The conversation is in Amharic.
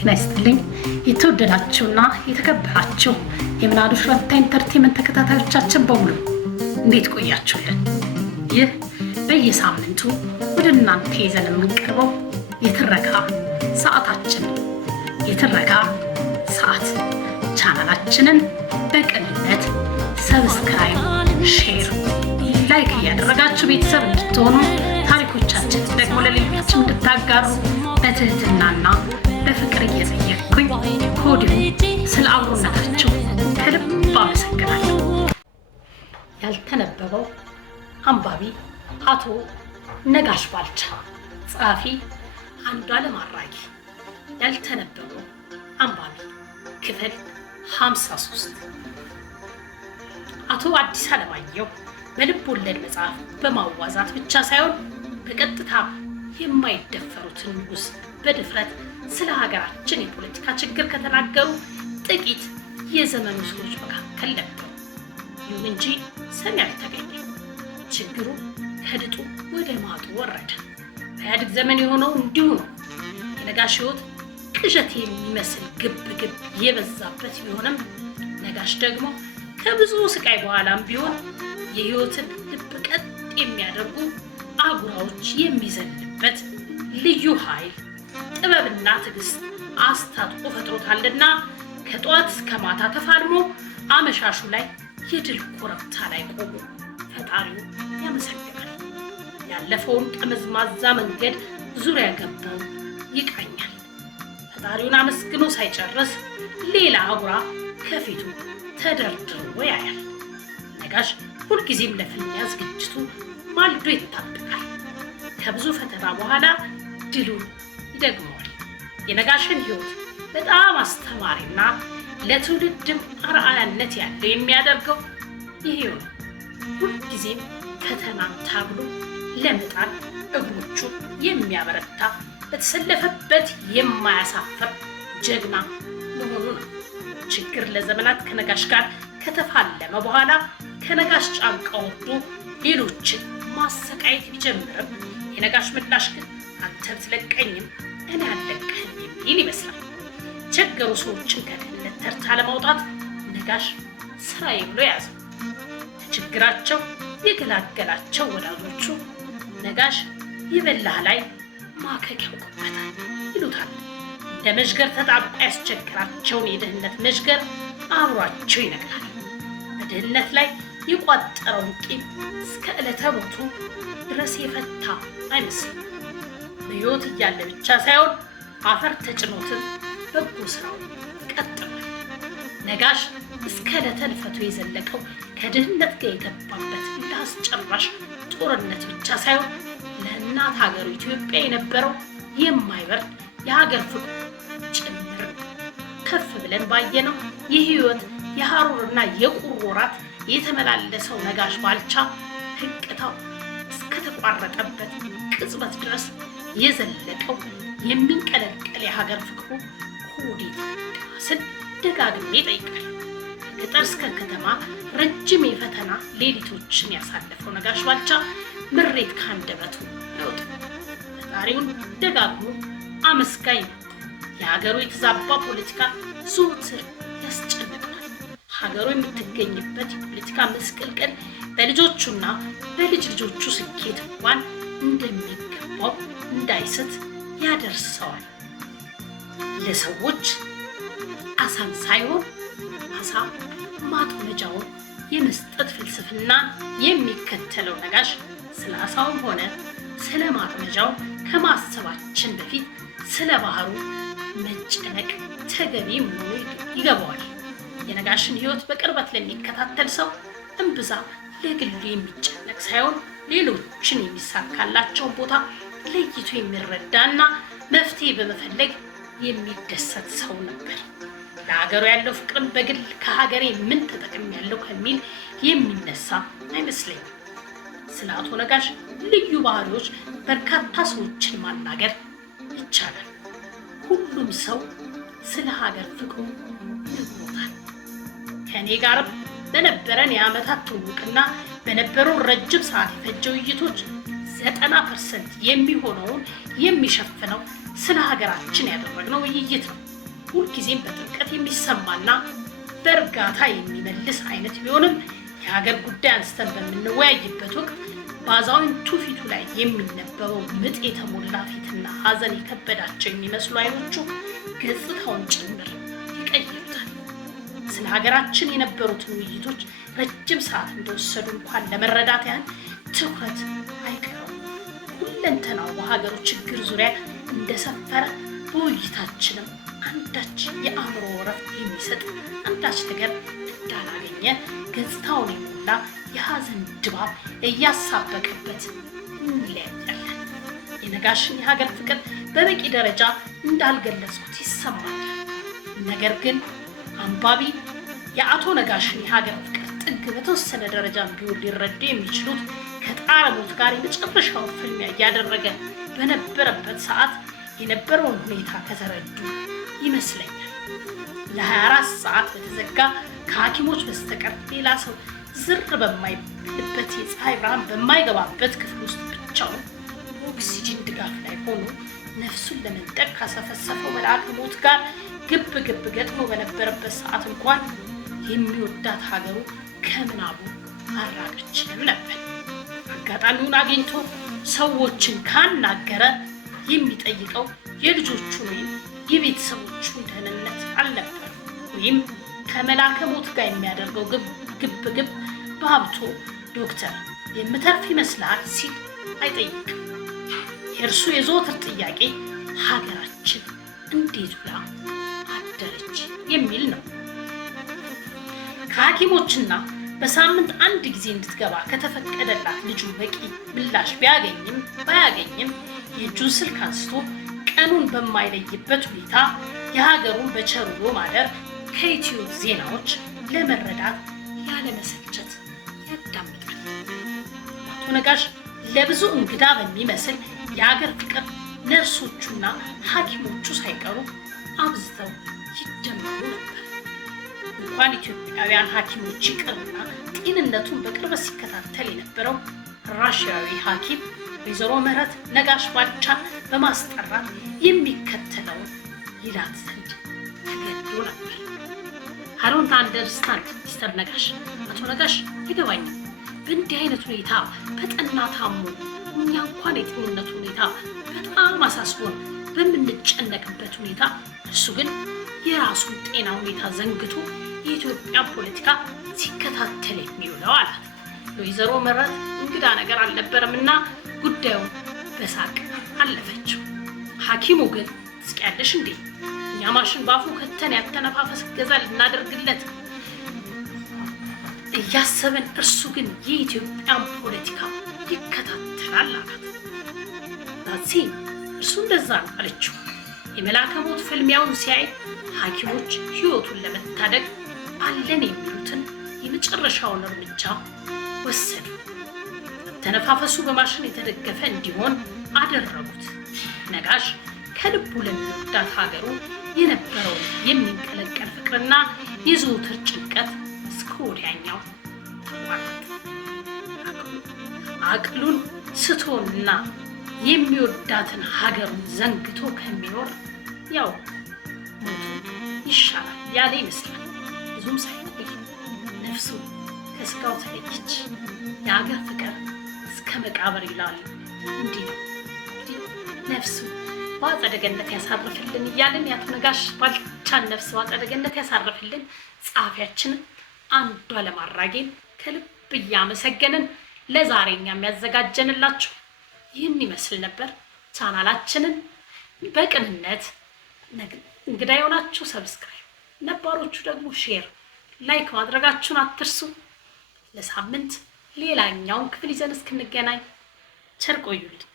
ጤና ይስጥልኝ የተወደዳችሁና የተከበራችሁ የምናሉሽ ረታ ኢንተርቴይንመንት ተከታታዮቻችን በሙሉ እንዴት ቆያችሁልን? ይህ በየሳምንቱ ወደ እናንተ ይዘን የምንቀርበው የትረካ ሰዓታችን የትረካ ሰዓት ቻናላችንን በቅንነት ሰብስክራይብ፣ ሼር፣ ላይክ እያደረጋችሁ ቤተሰብ እንድትሆኑ ታሪኮቻችን ደግሞ ለሌሎች እንድታጋሩ በትህትናና በፍቅር እየጠየቅኩኝ ከወዲሁ ስለ አብሮነታችሁ ከልብ አመሰግናለሁ። ያልተነበበው አንባቢ አቶ ነጋሽ ባልቻ፣ ጸሐፊ አንዱዓለም አራጌ። ያልተነበበው አንባቢ ክፍል 53። አቶ አዲስ አለማየሁ በልብ ወለድ መጽሐፍ በማዋዛት ብቻ ሳይሆን በቀጥታ የማይደፈሩትን ንጉሥ በድፍረት ስለ ሀገራችን የፖለቲካ ችግር ከተናገሩ ጥቂት የዘመኑ ሰዎች መካከል ነበሩ። ይሁን እንጂ ሰሚ አልተገኘም። ችግሩ ከድጡ ወደ ማጡ ወረደ። በኢህአዴግ ዘመን የሆነው እንዲሁ ነው። የነጋሽ ሕይወት ቅዠት የሚመስል ግብ የበዛበት ቢሆንም ነጋሽ ደግሞ ከብዙ ስቃይ በኋላም ቢሆን የሕይወትን ልብ ቀጥ የሚያደርጉ አጉራዎች የሚዘልበት ልዩ ኃይል ጥበብና ትዕግስት አስታጥቆ ፈጥሮታልና ከጧት እስከ ማታ ተፋልሞ አመሻሹ ላይ የድል ኮረብታ ላይ ቆሞ ፈጣሪው ያመሰግናል። ያለፈውን ጠመዝማዛ መንገድ ዙሪያ ገባው ይቃኛል። ፈጣሪውን አመስግኖ ሳይጨርስ ሌላ አጉራ ከፊቱ ተደርድሮ ያያል። ነጋሽ ሁልጊዜም ለፍልሚያ ዝግጅቱ ማልዶ ይታጠቃል። ከብዙ ፈተና በኋላ ድሉን ይደግመዋል። የነጋሽን ሕይወት በጣም አስተማሪና ለትውልድም አርአያነት ያለው የሚያደርገው ይሄው ነው። ሁልጊዜም ፈተናን ታግሎ ለመጣል እግሮቹ የሚያበረታ በተሰለፈበት የማያሳፍር ጀግና መሆኑ ነው። ችግር ለዘመናት ከነጋሽ ጋር ከተፋለመ በኋላ ከነጋሽ ጫንቃ ወርዶ ሌሎችን ማሰቃየት ቢጀምርም የነጋሽ ምላሽ ግን አንተ ብትለቀኝም እኔ አልለቅህም የሚል ይመስላል። ቸገሩ ሰዎችን ከድህነት ተርታ ለማውጣት ነጋሽ ስራዬ ብሎ ያዘው። ከችግራቸው የገላገላቸው ወዳጆቹ ነጋሽ የበላህ ላይ ማከክ ያውቁበታል ይሉታል። እንደ መዥገር ተጣብቆ ያስቸግራቸውን የድህነት መዥገር አብሯቸው ይነቅላል። በድህነት ላይ የቋጠረውን ቂም እስከ ዕለተ ሞቱ ድረስ የፈታ አይመስልም። በሕይወት እያለ ብቻ ሳይሆን አፈር ተጭኖትን በጎ ስራው ቀጥሏል። ነጋሽ እስከ ዕለተ ሕልፈቱ የዘለቀው ከድህነት ጋር የገባበት ለአስጨራሽ ጦርነት ብቻ ሳይሆን ለእናት ሀገሩ ኢትዮጵያ የነበረው የማይበርድ የሀገር ፍቅር ጭምር። ከፍ ብለን ባየነው የሕይወት የሐሩርና የቁር ወራት የተመላለሰው ነጋሽ ባልቻ ህቅታው እስከተቋረጠበት ቅጽበት ድረስ የዘለቀው የሚንቀለቀል የሀገር ፍቅሩ ከወዴት ስል ደጋግሜ ይጠይቃል። ከገጠር እስከ ከተማ ረጅም የፈተና ሌሊቶችን ያሳለፈው ነጋሽ ባልቻ ምሬት ካንደበቱ አይወጣም። ፈጣሪውን ደጋግሞ አመስጋኝ ነው። የሀገሩ የተዛባ ፖለቲካ ዘወትር ያስጨንቀዋል። ሀገሩ የምትገኝበት የፖለቲካ መስቀልቀል በልጆቹና በልጅ ልጆቹ ስኬት እንኳን እንደሚገባው እንዳይስት ያደርሰዋል። ለሰዎች አሳን ሳይሆን አሳ ማጥመጃውን የመስጠት ፍልስፍና የሚከተለው ነጋሽ ስለ አሳውም ሆነ ስለ ማጥመጃው ከማሰባችን በፊት ስለ ባህሩ መጨነቅ ተገቢ መሆኑ ይገባዋል። የነጋሽን ሕይወት በቅርበት ለሚከታተል ሰው እምብዛም ለግሉ የሚጨነቅ ሳይሆን ሌሎችን የሚሳካላቸውን ቦታ ለይቶ የሚረዳና መፍትሄ በመፈለግ የሚደሰት ሰው ነበር። ለሀገሩ ያለው ፍቅርም በግል ከሀገሬ ምን ተጠቅም ያለው ከሚል የሚነሳ አይመስለኝም። ስለ አቶ ነጋሽ ልዩ ባህሪዎች በርካታ ሰዎችን ማናገር ይቻላል። ሁሉም ሰው ስለ ሀገር ፍቅሩ ይሞታል። ከእኔ ጋርም በነበረን የዓመታት ትውውቅና በነበሩ ረጅም ሰዓት የፈጀ ውይይቶች 90% የሚሆነውን የሚሸፍነው ስለ ሀገራችን ያደረግነው ውይይት ነው። ሁልጊዜም በጥልቀት የሚሰማና በእርጋታ የሚመልስ አይነት ቢሆንም የሀገር ጉዳይ አንስተን በምንወያይበት ወቅት በአዛውንቱ ፊቱ ላይ የሚነበበው ምጥ የተሞላ ፊትና ሐዘን የከበዳቸው የሚመስሉ አይኖቹ ገጽታውን ጭምር ይቀይሩታል። ስለ ሀገራችን የነበሩትን ውይይቶች ረጅም ሰዓት እንደወሰዱ እንኳን ለመረዳት ያህል ትኩረት አይቀረውም። ሁለንተናው በሀገሩ ችግር ዙሪያ እንደሰፈረ በውይይታችንም አንዳች የአእምሮ እረፍት የሚሰጥ አንዳች ነገር እንዳላገኘ ገጽታውን የሞላ የሐዘን ድባብ እያሳበቀበት እንለያያለን። የነጋሽን የሀገር ፍቅር በበቂ ደረጃ እንዳልገለጽኩት ይሰማኛል። ነገር ግን አንባቢ የአቶ ነጋሽን የሀገር ፍቅር ጥግ በተወሰነ ደረጃ ቢሆን ሊረዱ የሚችሉት ከጣረ ሞት ጋር የመጨረሻውን ፍልሚያ እያደረገ በነበረበት ሰዓት የነበረውን ሁኔታ ከተረዱ ይመስለኛል። ለ24 ሰዓት በተዘጋ ከሐኪሞች በስተቀር ሌላ ሰው ዝር በማይልበት የፀሐይ ብርሃን በማይገባበት ክፍል ውስጥ ብቻውን ኦክሲጂን ድጋፍ ላይ ሆኖ ነፍሱን ለመንጠቅ ካሰፈሰፈው መልአከ ሞት ጋር ግብ ግብ ገጥሞ በነበረበት ሰዓት እንኳን የሚወዳት ሀገሩ ከምናቡ አራቀችም ነበር። አጋጣሚውን አግኝቶ ሰዎችን ካናገረ የሚጠይቀው የልጆቹን ወይም የቤተሰቦቹን ደህንነት አልነበር። ወይም ከመልአከ ሞት ጋር የሚያደርገው ግብ ግብ በሀብቶ ዶክተር የምተርፍ ይመስላል ሲል አይጠይቅም። የእርሱ የዘወትር ጥያቄ ሀገራችን እንዴት ብላ አደረች የሚል ነው። ከሐኪሞችና በሳምንት አንድ ጊዜ እንድትገባ ከተፈቀደላት ልጁ በቂ ምላሽ ቢያገኝም ባያገኝም የእጁን ስልክ አንስቶ ቀኑን በማይለይበት ሁኔታ የሀገሩን በቸር ውሎ ማደር ከኢትዮ ዜናዎች ለመረዳት ያለመሰልቸት ያዳምጣል። አቶ ነጋሽ ለብዙ እንግዳ በሚመስል የሀገር ፍቅር ነርሶቹና ሐኪሞቹ ሳይቀሩ አብዝተው ይደመሩ ነበር። እንኳን ኢትዮጵያውያን ሐኪሞች ይቅርና ጤንነቱን በቅርበት ሲከታተል የነበረው ራሽያዊ ሐኪም ወይዘሮ ምህረት ነጋሽ ባልቻን በማስጠራት የሚከተለውን ይላት ዘንድ ተገዶ ነበር። I don't understand ሚስተር ነጋሽ። አቶ ነጋሽ ይገባኛል። በእንዲህ አይነት ሁኔታ በጠና ታሞ እኛ እንኳን የጤንነቱ ሁኔታ በጣም አሳስቦን በምንጨነቅበት ሁኔታ እሱ ግን የራሱን ጤና ሁኔታ ዘንግቶ የኢትዮጵያ ፖለቲካ ሲከታተል የሚውለው አላት። ወይዘሮ ምህረት እንግዳ ነገር አልነበረምና ጉዳዩን በሳቅ አለፈችው። ሐኪሙ ግን ትስቂያለሽ እንዴ? እኛ ማሽን ባፉ ከተን ያተነፋፈስ ገዛ ልናደርግለት እያሰብን እርሱ ግን የኢትዮጵያን ፖለቲካ ይከታተላል አላት። ዳሲ እርሱ እንደዛ ነው አለችው። የመልአከ ሞት ፍልሚያውን ሲያይ ሐኪሞች ሕይወቱን ለመታደግ አለን የሚሉትን የመጨረሻውን እርምጃ ወሰዱ። ተነፋፈሱ በማሽን የተደገፈ እንዲሆን አደረጉት። ነጋሽ ከልቡ ለሚወዳት ሀገሩ የነበረውን የሚንቀለቀል ፍቅርና የዘወትር ጭንቀት እስከ ወዲያኛው ተቋረጠ። አቅሉን ስቶና የሚወዳትን ሀገሩን ዘንግቶ ከሚኖር ያው ሞቱ ይሻላል ያለ ይመስላል። ብዙም ሳይቆይ ነፍሱ ከስጋው ተለየች። የሀገር ፍቅር እስከ መቃብር ይላሉ። እንዲህ ነው ነፍሱ በአጸደ ገነት ያሳርፍልን እያልን የአቶ ነጋሽ ባልቻን ነፍስ በአጸደ ገነት ያሳርፍልን ጸሐፊያችንን አንዷለም አራጌን ከልብ እያመሰገንን ለዛሬ እኛም ያዘጋጀንላችሁ ይህን ይመስል ነበር። ቻናላችንን በቅንነት እንግዳ የሆናችሁ ሰብስክራይብ፣ ነባሮቹ ደግሞ ሼር፣ ላይክ ማድረጋችሁን አትርሱ። ለሳምንት ሌላኛውን ክፍል ይዘን እስክንገናኝ ቸር ቆዩልን።